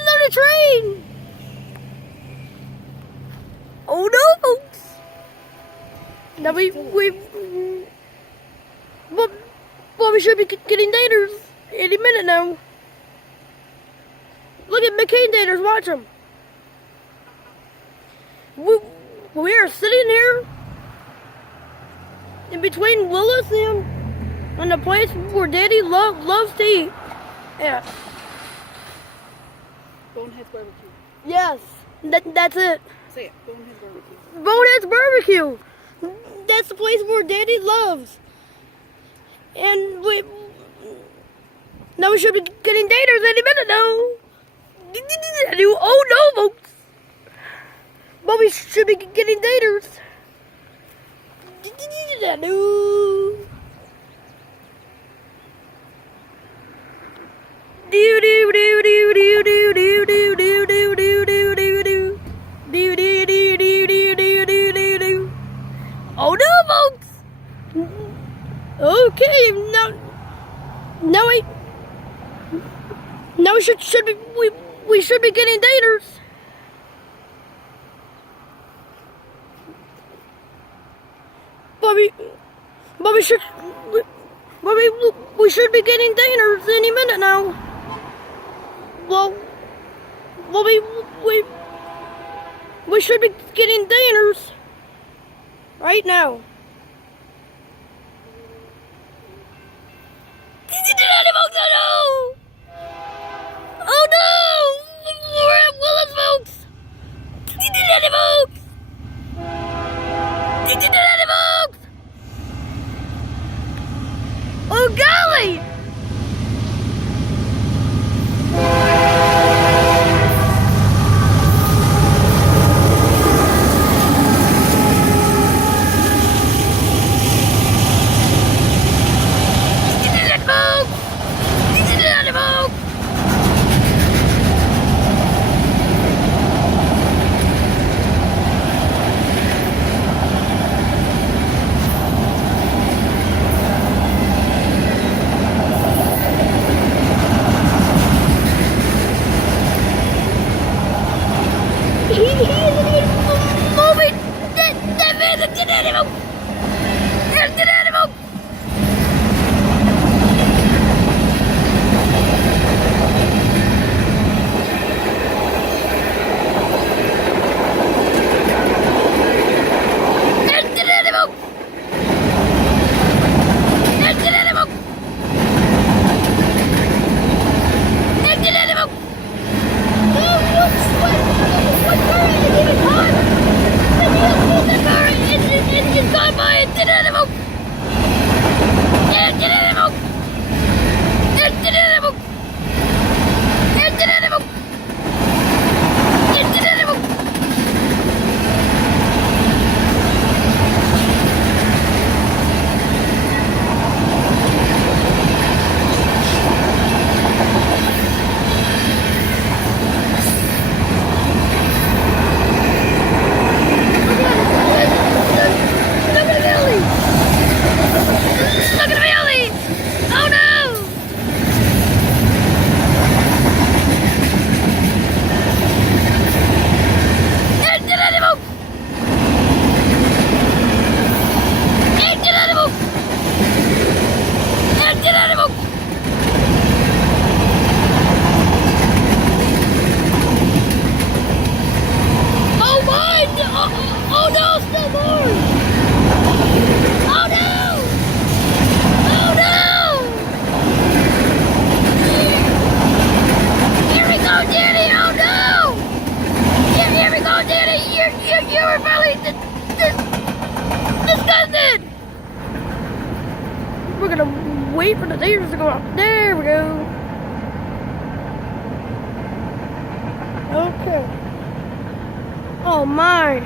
another train! Oh no, folks! Now we should be getting daters any minute now. Look at McCain daters, watch them. We are sitting here in between Willis and the place where Daddy loves to eat. Yeah. Bonehead's Barbecue. Yes, that's it. Say it. Bonehead's Barbecue. Bonehead's Barbecue. That's the place where Daddy loves. And now we should be getting daters any minute now. Oh no, folks. But we should be getting daters. Oh no, folks! Okay, now we should be getting daters. But we should be getting daters any minute now. Well, we should be getting daters right now. Oh no! We're at Willis, folks! Folks! Oh golly! We're gonna wait for the daters to go out. There we go. Okay. Oh my.